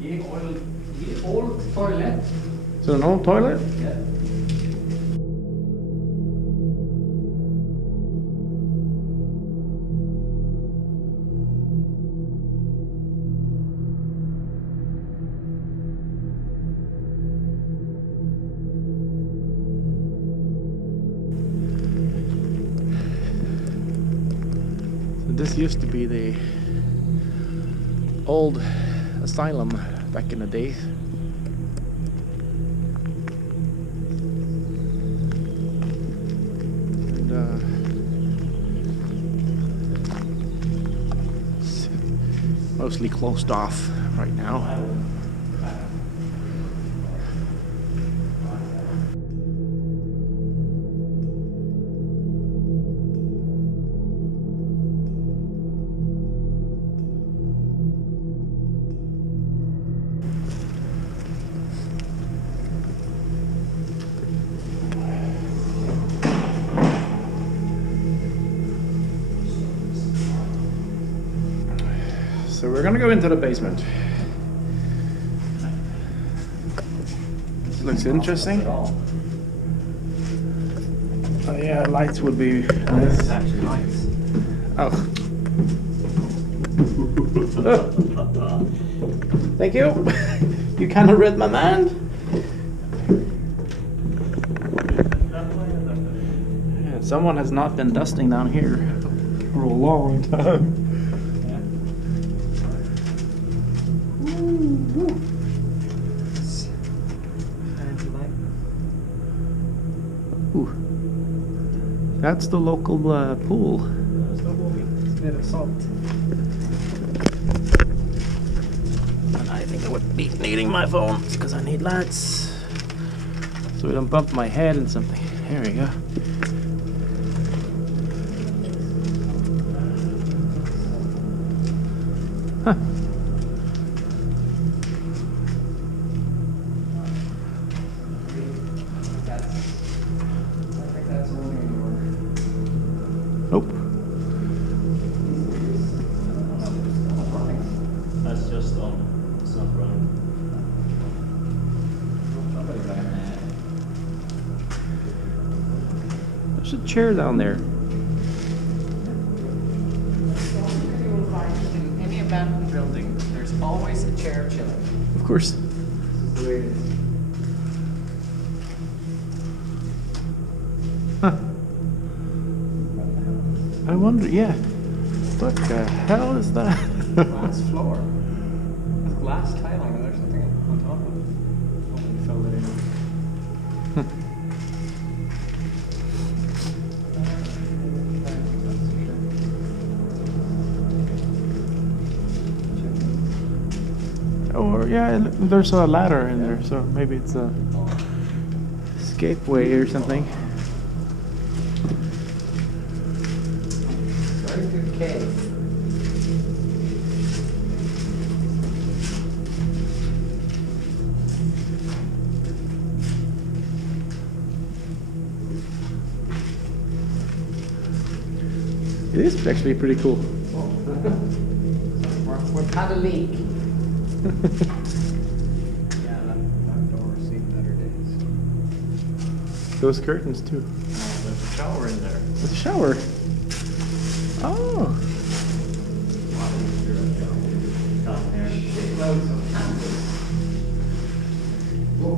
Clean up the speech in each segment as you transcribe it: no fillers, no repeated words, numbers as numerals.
Yeah, old toilet. So an old toilet? Yeah. This used to be the old asylum back in the day. And it's mostly closed off right now. So we're gonna go into the basement. This looks interesting. Oh yeah, lights would be nice. This is actually nice. Oh. Thank you. You kind of read my mind. Yeah, someone has not been dusting down here for a long time. Ooh. That's the local pool. It's made of salt. And I think I would be needing my phone because I need lights. So I don't bump my head in something. There we go. Huh. Nope. That's just on. It's not running. There's a chair down there. You will find in any abandoned building, there's always a chair chilling. Of course. This is the way it is. Huh. I wonder, yeah. What the hell is that? Glass floor. There's glass tiling and there's something on top of it. Oh, we filled it in. Or yeah, there's a ladder in there, so maybe it's a escape way or something. Very good cave. It is actually pretty cool. We've had a leak. Yeah, that door's seen better days. Those curtains too. There's a shower in there. There's a shower. Oh. Down there. Loads of candles. Whoa.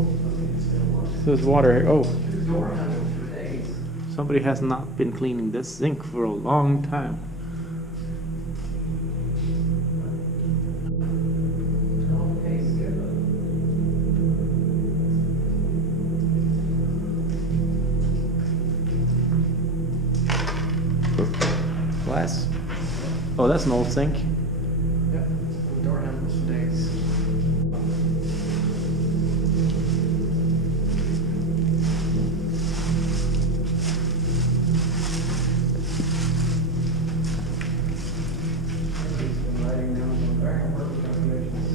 So there's water here. Oh. Door handle for days. Somebody has not been cleaning this sink for a long time. Glass. Oh, that's an old sink. Yeah, door handles for days. Writing down some very important calculations.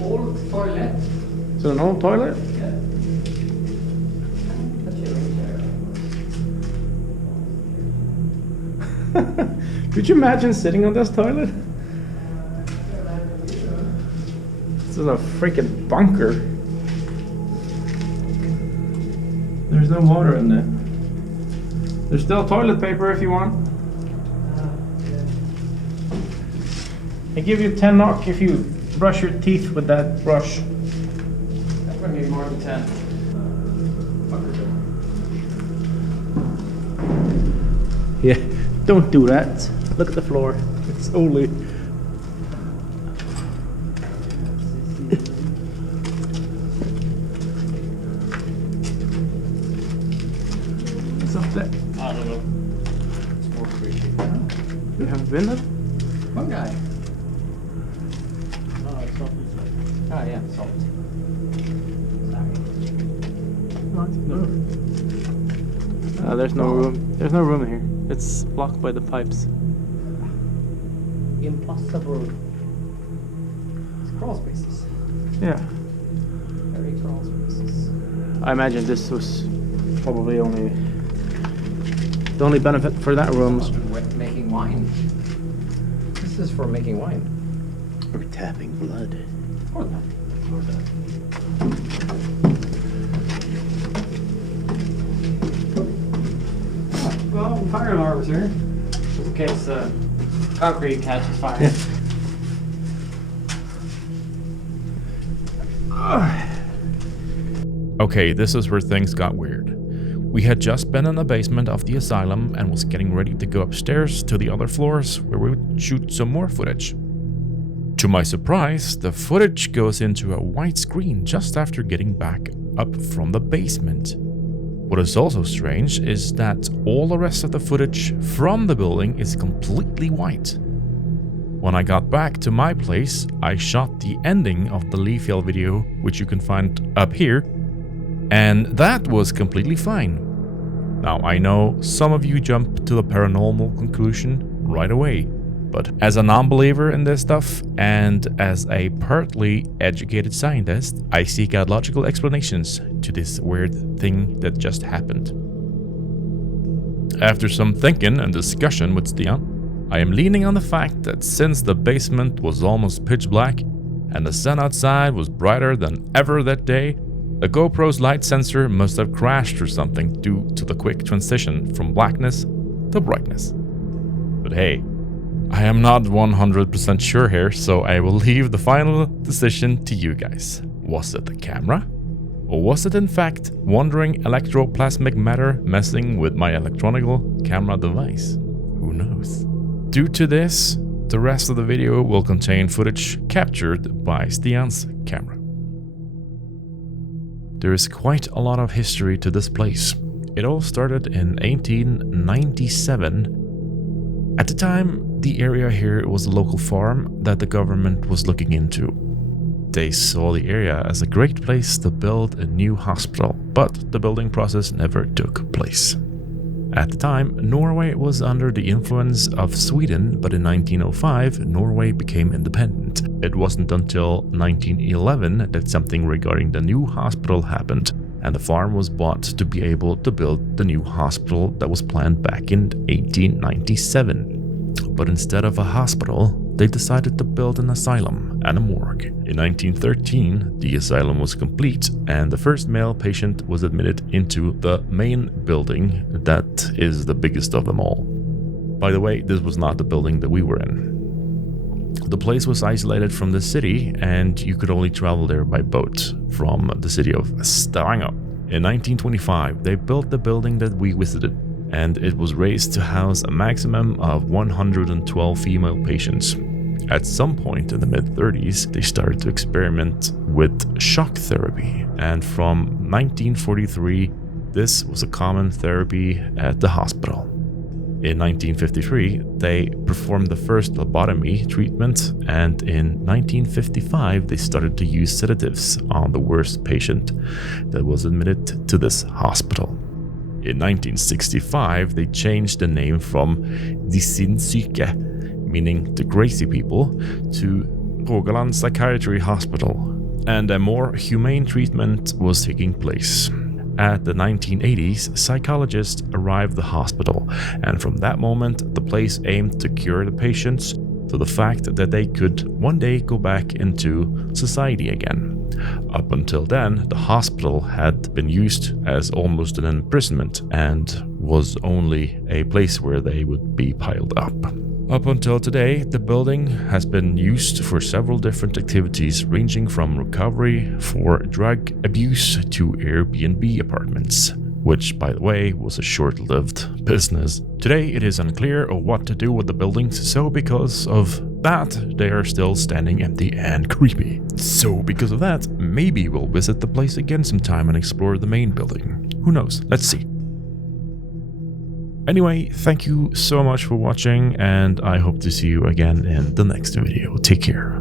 Old toilet. Is it an old toilet? Yeah. Could you imagine sitting on this toilet? This is a freaking bunker. There's no water in there. There's still toilet paper if you want. I give you 10 knock if you brush your teeth with that brush. That's gonna need more than 10. Yeah, don't do that. Look at the floor. It's only... What's up there? I don't know. It's more creepy. You haven't been there? One guy. Oh, it's salt. Oh, yeah, salt. Sorry. There's no room. There's no room here. It's blocked by the pipes. Impossible. It's crawl spaces. Yeah. Very crawl spaces. I imagine this was probably only... The only benefit for that room was... Making wine. This is for making wine. Or tapping blood. Or that. Or that. Well, fire alarms here. Just in case concrete catches fire. Okay, this is where things got weird. We had just been in the basement of the asylum and was getting ready to go upstairs to the other floors where we would shoot some more footage. To my surprise, the footage goes into a white screen just after getting back up from the basement. What is also strange is that all the rest of the footage from the building is completely white. When I got back to my place, I shot the ending of the Leafield video, which you can find up here, and that was completely fine. Now, I know some of you jump to the paranormal conclusion right away, but as a non-believer in this stuff and as a partly educated scientist, I seek out logical explanations to this weird thing that just happened. After some thinking and discussion with Stian, I am leaning on the fact that since the basement was almost pitch black and the sun outside was brighter than ever that day, the GoPro's light sensor must have crashed or something due to the quick transition from blackness to brightness. But hey, I am not 100% sure here, so I will leave the final decision to you guys. Was it the camera? Or was it in fact wandering electroplasmic matter messing with my electronic camera device? Who knows? Due to this, the rest of the video will contain footage captured by Stian's camera. There is quite a lot of history to this place. It all started in 1897. At the time, the area here was a local farm that the government was looking into. They saw the area as a great place to build a new hospital, but the building process never took place. At the time, Norway was under the influence of Sweden, but in 1905, Norway became independent. It wasn't until 1911 that something regarding the new hospital happened, and the farm was bought to be able to build the new hospital that was planned back in 1897. But instead of a hospital, they decided to build an asylum and a morgue. In 1913, the asylum was complete and the first male patient was admitted into the main building that is the biggest of them all. By the way, this was not the building that we were in. The place was isolated from the city and you could only travel there by boat from the city of Stavanger. In 1925, they built the building that we visited, and it was raised to house a maximum of 112 female patients. At some point in the mid-30s, they started to experiment with shock therapy, and from 1943, this was a common therapy at the hospital. In 1953, they performed the first lobotomy treatment, and in 1955, they started to use sedatives on the worst patient that was admitted to this hospital. In 1965, they changed the name from De Sinnssyke, meaning the crazy people, to Rogaland Psychiatry Hospital, and a more humane treatment was taking place. At the 1980s, psychologists arrived at the hospital, and from that moment, the place aimed to cure the patients to the fact that they could one day go back into society again. Up until then, the hospital had been used as almost an imprisonment and was only a place where they would be piled up. Up until today, the building has been used for several different activities ranging from recovery for drug abuse to Airbnb apartments, which, by the way, was a short-lived business. Today, it is unclear of what to do with the buildings, so because of that, they are still standing empty and creepy. So because of that, maybe we'll visit the place again sometime and explore the main building. Who knows? Let's see. Anyway, thank you so much for watching, and I hope to see you again in the next video. Take care.